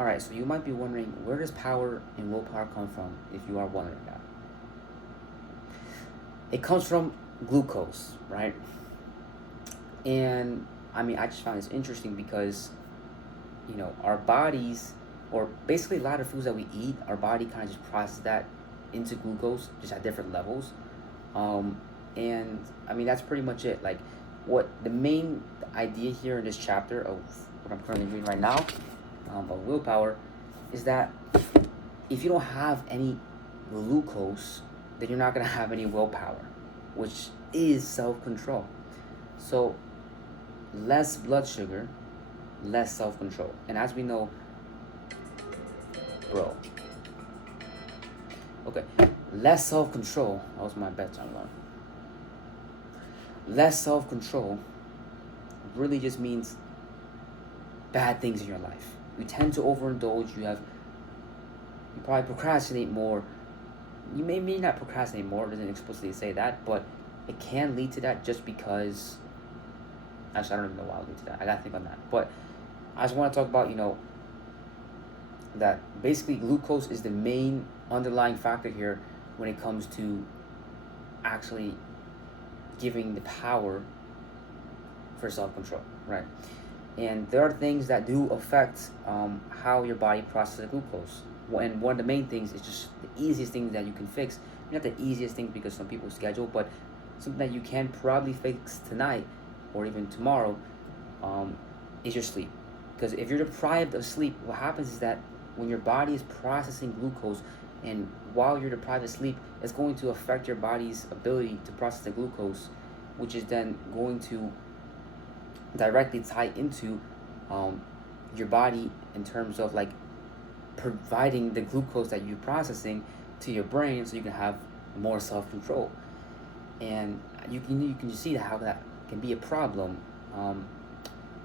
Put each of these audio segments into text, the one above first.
Alright, so you might be wondering, where does power and willpower come from if you are wondering that? It comes from glucose, right? And I mean, I just found this interesting because, our bodies, or basically a lot of foods that we eat, our body kind of just processes that into glucose just at different levels. And I mean, that's pretty much it. Like, what the main idea here in this chapter of what I'm currently reading right now, of willpower, is that if you don't have any glucose, then you're not going to have any willpower, which is self-control. So less blood sugar, less self-control. And as we know, bro, okay, less self-control, that was my bedtime alarm. Less self-control really just means bad things in your life. You tend to overindulge. You probably procrastinate more. You may not procrastinate more. It doesn't explicitly say that, but it can lead to that just because. Actually, I don't even know why it leads to that. I gotta think on that. But I just want to talk about, that basically glucose is the main underlying factor here when it comes to actually giving the power for self-control, right? And there are things that do affect how your body processes glucose. And one of the main things is just the easiest thing that you can fix. Not the easiest thing because some people schedule, but something that you can probably fix tonight or even tomorrow is your sleep. Because if you're deprived of sleep, what happens is that when your body is processing glucose, and while you're deprived of sleep, it's going to affect your body's ability to process the glucose, which is then going to directly tie into your body in terms of like providing the glucose that you're processing to your brain so you can have more self-control. And you can see how that can be a problem.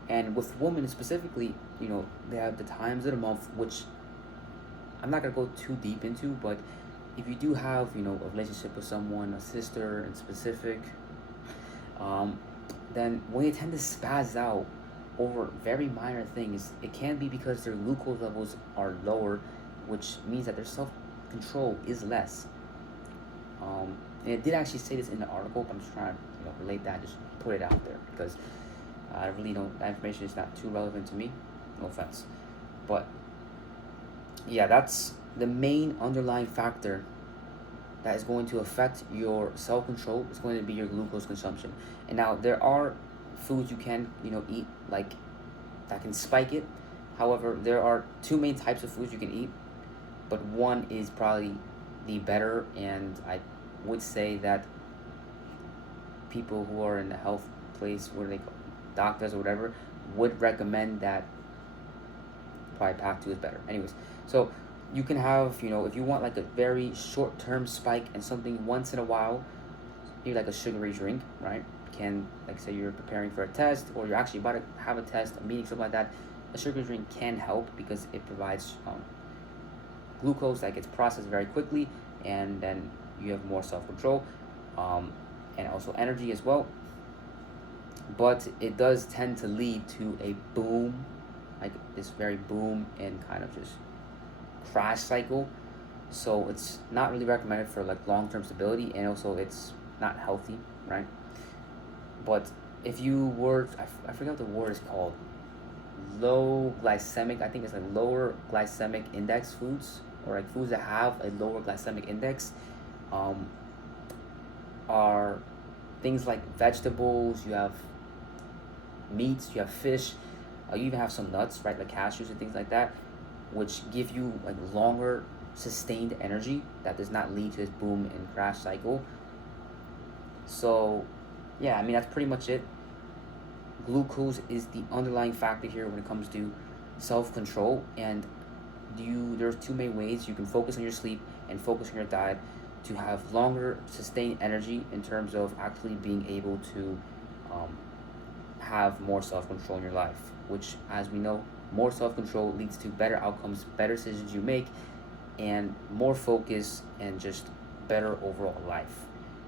And with women specifically, they have the times of the month, which I'm not gonna go too deep into, but if you do have, a relationship with someone, a sister in specific, then when they tend to spaz out over very minor things, it can be because their glucose levels are lower, which means that their self-control is less. And it did actually say this in the article, but I'm just trying to relate that, just put it out there because I really don't. That information is not too relevant to me. No offense, but yeah, that's the main underlying factor that is going to affect your self-control. Is going to be your glucose consumption. And now there are foods you can eat like that can spike it. However, there are two main types of foods you can eat, but one is probably the better, and I would say that people who are in the health place where they doctors or whatever would recommend that probably pack 2 is better. Anyways, so you can have, if you want like a very short-term spike and something once in a while, maybe like a sugary drink, right? Can, like, say you're preparing for a test or you're actually about to have a test, a meeting, something like that, a sugary drink can help because it provides glucose that gets processed very quickly, and then you have more self-control, and also energy as well. But it does tend to lead to a boom, like this very boom and kind of just crash cycle. So it's not really recommended for like long-term stability, and also it's not healthy, right? But if you were, I forget what the word is called, low glycemic, I think it's like lower glycemic index foods, or like foods that have a lower glycemic index, are things like vegetables, you have meats, you have fish, you even have some nuts, right, like cashews and things like that, which give you like longer sustained energy that does not lead to this boom and crash cycle. So yeah, I mean, that's pretty much it. Glucose is the underlying factor here when it comes to self-control, and there's two main ways you can focus on your sleep and focus on your diet to have longer sustained energy in terms of actually being able to have more self-control in your life, which, as we know, more self-control leads to better outcomes, better decisions you make, and more focus and just better overall life.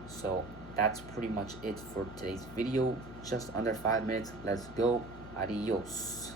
So that's pretty much it for today's video. Just under 5 minutes. Let's go. Adios.